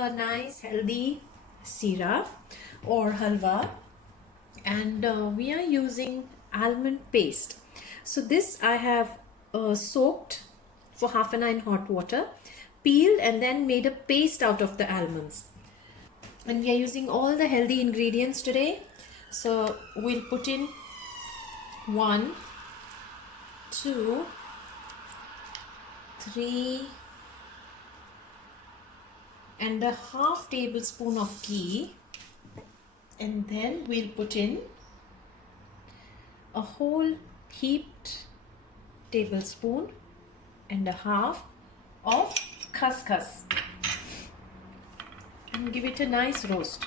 a nice healthy sira or halwa, and we are using almond paste. So this I have soaked for half an hour in hot water, peeled and then made a paste out of the almonds. And we are using all the healthy ingredients today. So we'll put in 1, 2, 3 and a half tablespoon of ghee, and then we'll put in a whole heaped tablespoon and a half of khaskhas and give it a nice roast.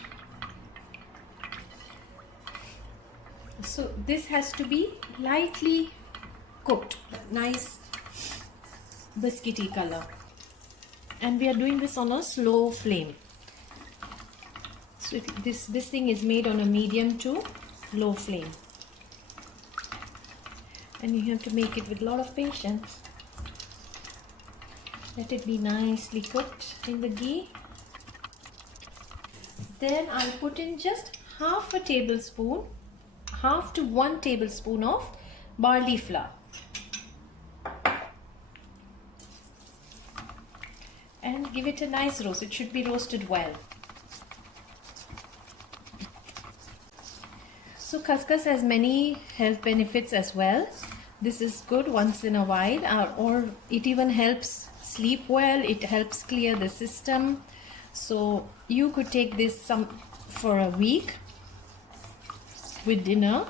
So this has to be lightly cooked, nice biscuity color, and we are doing this on a slow flame. So this thing is made on a medium to low flame, and you have to make it with a lot of patience. Let it be nicely cooked in the ghee. Then I'll put in just half to 1 tablespoon of barley flour, and give it a nice roast. It should be roasted well. So khaskhas has many health benefits as well. This is good once in a while, or it even helps sleep well. It helps clear the system. So you could take this for a week with dinner.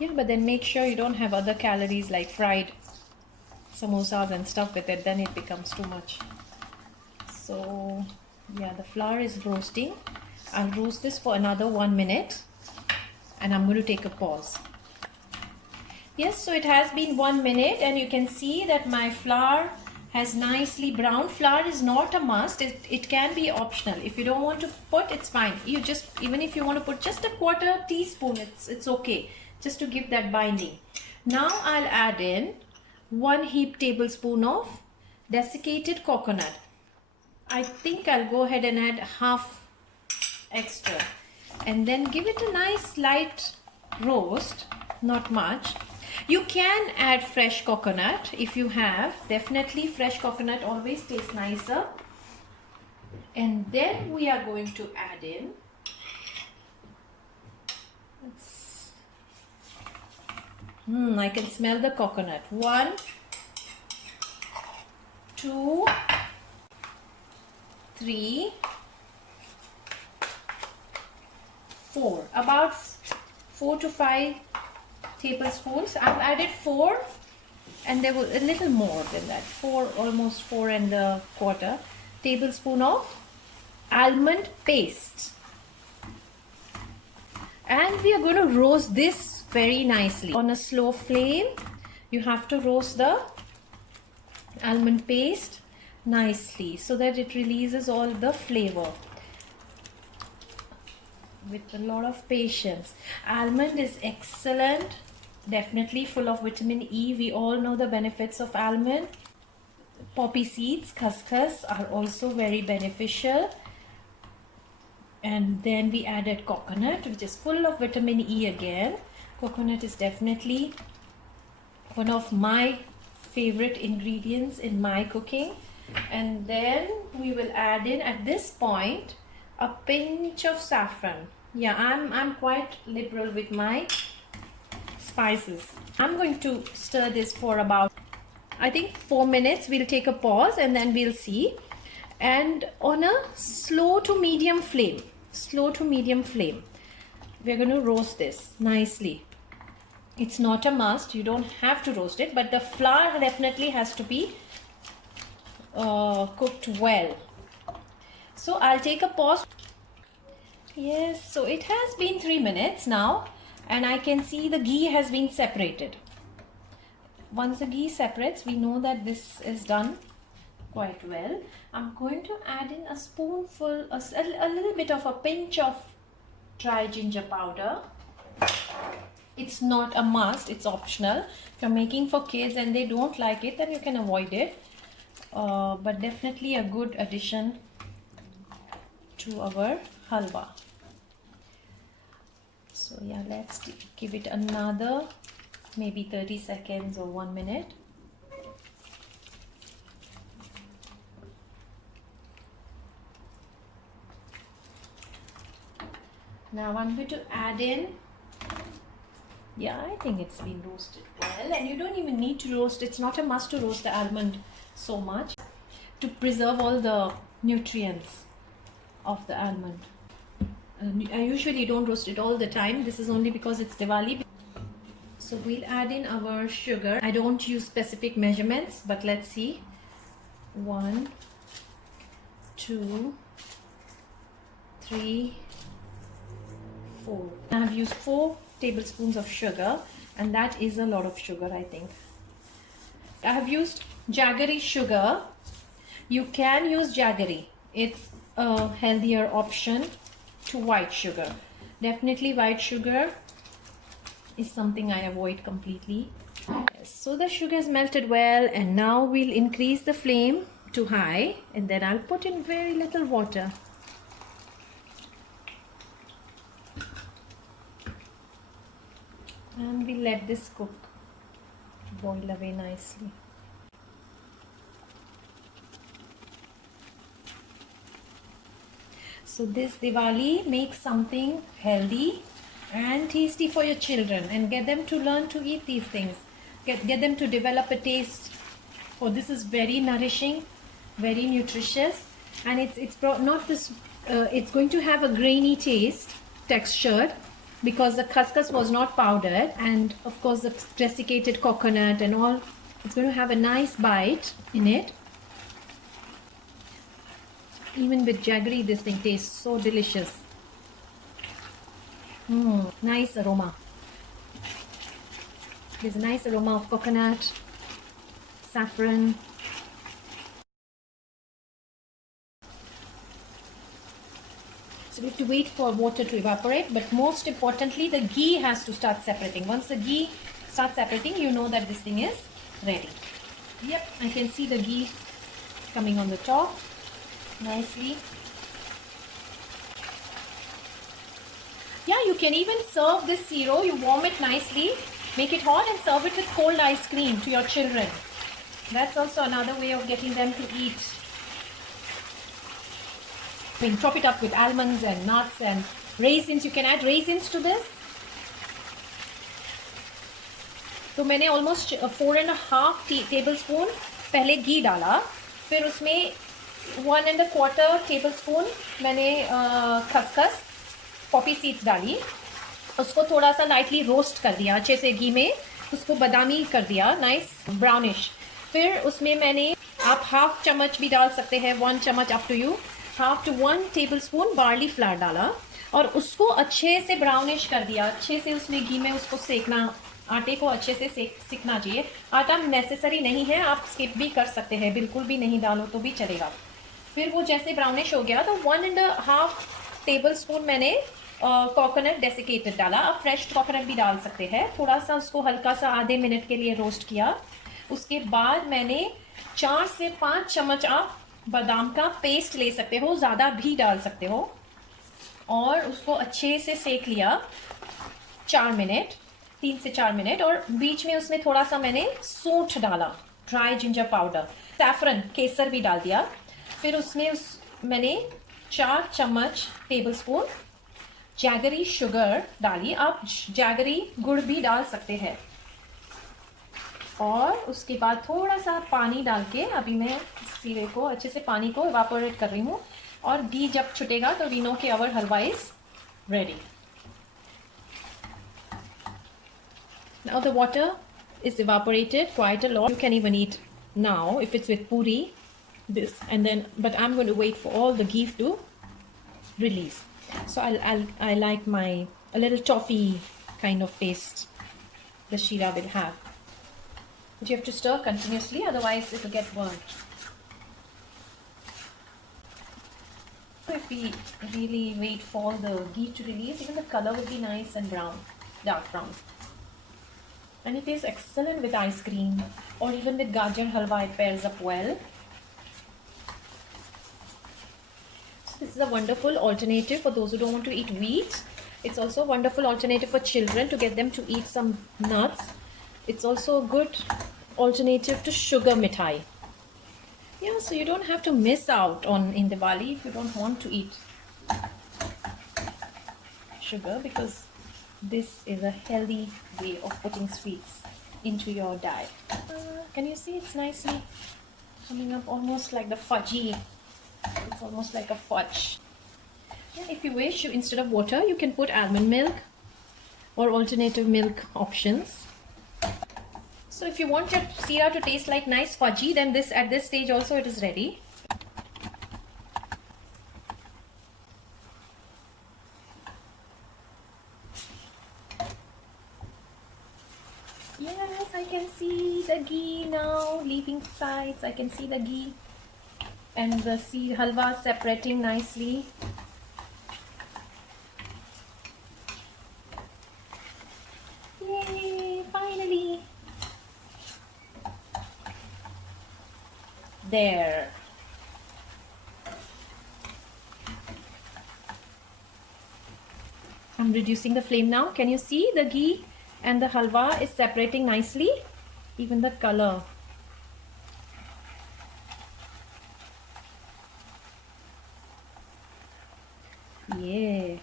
Yeah, but then make sure you don't have other calories like fried samosas and stuff with it, then it becomes too much. So yeah, the flour is roasting. I'll roast this for another 1 minute and I'm going to take a pause. Yes, so it has been 1 minute and you can see that my flour has nicely browned. Flour is not a must. It can be optional. If you don't want to put, it's fine. You just, even if you want to put just a 1/4 teaspoon, it's okay, just to give that binding. Now I'll add in 1 heaped tablespoon of desiccated coconut. I think I'll go ahead and add half extra, and then give it a nice light roast, not much. You can add fresh coconut if you have. Definitely fresh coconut always tastes nicer. And then we are going to add in, I can smell the coconut. 1, 2, 3, 4. About 4 to 5 tablespoons. I've added 4, and there was a little more than that. Almost 4¼ tablespoon of almond paste. And we are going to roast this very nicely on a slow flame. You have to roast the almond paste nicely so that it releases all the flavor with a lot of patience. Almond is excellent, definitely full of vitamin E. We all know the benefits of almond. Poppy seeds, khaskhas, are also very beneficial. And then we added coconut, which is full of vitamin E again. Coconut is definitely one of my favorite ingredients in my cooking. And then we will add in, at this point, a pinch of saffron. Yeah, I'm quite liberal with my spices. I'm going to stir this for about, I think, 4 minutes. We'll take a pause and then we'll see. And on a slow to medium flame, we're going to roast this nicely. It's not a must, you don't have to roast it, but the flour definitely has to be cooked well. So I'll take a pause. Yes, so it has been 3 minutes now, and I can see the ghee has been separated. Once the ghee separates, we know that this is done quite well. I'm going to add in a spoonful, a little bit of a pinch of dry ginger powder. It's not a must, it's optional. If you're making for kids and they don't like it, then you can avoid it. but definitely a good addition to our halwa. So yeah, let's give it another maybe 30 seconds or 1 minute. Now I'm going to add in, yeah, I think it's been roasted well, and you don't even need to roast, it's not a must to roast the almond so much to preserve all the nutrients of the almond. I usually don't roast it all the time, this is only because it's Diwali. So we'll add in our sugar. I don't use specific measurements, but let's see. 1, 2, 3, 4. I have used 4 tablespoons of sugar, and that is a lot of sugar, I think. I have used jaggery sugar. You can use jaggery. It's a healthier option to white sugar. Definitely white sugar is something I avoid completely. So the sugar is melted well, and now we'll increase the flame to high, and then I'll put in very little water. And we let this cook, boil away nicely. So this Diwali, make something healthy and tasty for your children and get them to learn to eat these things. Get them to develop a taste. Oh, this is very nourishing, very nutritious, and it's not this. It's going to have a grainy taste, textured, because the khaskhas was not powdered, and of course the desiccated coconut and all. It's going to have a nice bite in it. Even with jaggery, this thing tastes so delicious. Nice aroma. There's a nice aroma of coconut, saffron. So we have to wait for water to evaporate, but most importantly, the ghee has to start separating. Once the ghee starts separating, you know that this thing is ready. Yep, I can see the ghee coming on the top nicely. Yeah, you can even serve this syro. You warm it nicely, make it hot, and serve it with cold ice cream to your children. That's also another way of getting them to eat. I mean, chop it up with almonds and nuts and raisins. You can add raisins to this. तो मैंने almost 4.5 tablespoon पहले घी डाला, फिर उसमें 1.25 tablespoon मैंने खसखस Poppy seeds डाली, उसको थोड़ा सा लाइटली रोस्ट कर दिया अच्छे से घी में, उसको बादामी कर दिया, नाइस ब्राउनिश। फिर उसमें मैंने, आप हाफ चम्मच भी डाल सकते हैं, 1 चम्मच up to you, 1/2 to 1 tablespoon barley flour डाला और उसको अच्छे से ब्राउनिश कर दिया। अच्छे से उसमें घी में उसको सेकना, आटे को अच्छे से सेकना चाहिए। आटा नेसेसरी नहीं है, आप स्किप भी कर सकते हैं, बिल्कुल भी नहीं डालो तो भी चलेगा। फिर वो जैसे ब्राउनिश हो गया तो 1.5 टेबलस्पून मैंने कोकोनट डेसिकेटेड डाला। आप फ्रेश कोकोनट भी डाल सकते हैं। थोड़ा सा उसको हल्का सा आधे मिनट के लिए रोस्ट किया। उसके बाद मैंने 4 से 5 चम्मच आप बादाम का पेस्ट ले सकते हो, ज़्यादा भी डाल सकते हो, और उसको अच्छे से सेक लिया 4 मिनट, 3 से 4 मिनट। और बीच में उसमें थोड़ा सा मैंने सूंठ डाला, ड्राई जिंजर पाउडर, सैफरन, केसर भी डाल दिया। फिर उसमें मैंने 4 चम्मच टेबलस्पून जैगरी शुगर डाली। आप जैगरी गुड़ भी डाल सकते हैं। और उसके बाद थोड़ा सा पानी डाल के अभी मैं सीरे को अच्छे से पानी को इवापोरेट कर रही हूँ, और घी जब छुटेगा तो वी नो कि our halwa is ready. Now the water is evaporated quite a lot. You can even eat now if it's with puri, this, and then, but I'm going to wait for all the ghee to release. So I like a little toffee kind of taste the sheera will have. But you have to stir continuously, otherwise it will get burnt. If we really wait for the ghee to release, even the color will be nice and brown, dark brown. And it tastes excellent with ice cream, or even with gajar halwa, it pairs up well. This is a wonderful alternative for those who don't want to eat wheat. It's also a wonderful alternative for children to get them to eat some nuts. It's also a good alternative to sugar mithai. Yeah, so you don't have to miss out on in Diwali if you don't want to eat sugar, because this is a healthy way of putting sweets into your diet. Can you see it's nicely coming up, almost like the fudgy. It's almost like a fudge. Yeah, if you wish, instead of water, you can put almond milk or alternative milk options. So if you want your sira to taste like nice fudgy, then at this stage also it is ready. Yes, I can see the ghee now leaving sides. I can see the ghee and the seed halwa separating nicely. Yay, finally. There. I'm reducing the flame now. Can you see the ghee and the halwa is separating nicely? Even the color. Yeah.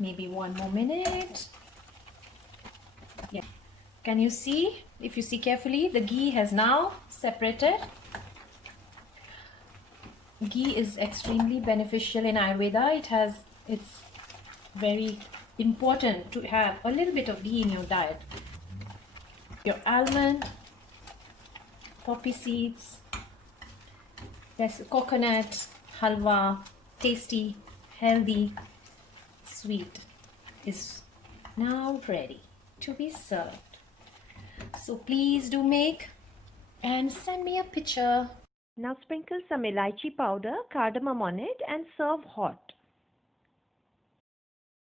Maybe one more minute. Yeah. Can you see? If you see carefully, the ghee has now separated. Ghee is extremely beneficial in Ayurveda. It's very important to have a little bit of ghee in your diet. Your almond, poppy seeds, there's coconut, halwa, tasty, healthy, sweet is now ready to be served. So please do make and send me a picture. Now sprinkle some elaichi powder, cardamom on it and serve hot.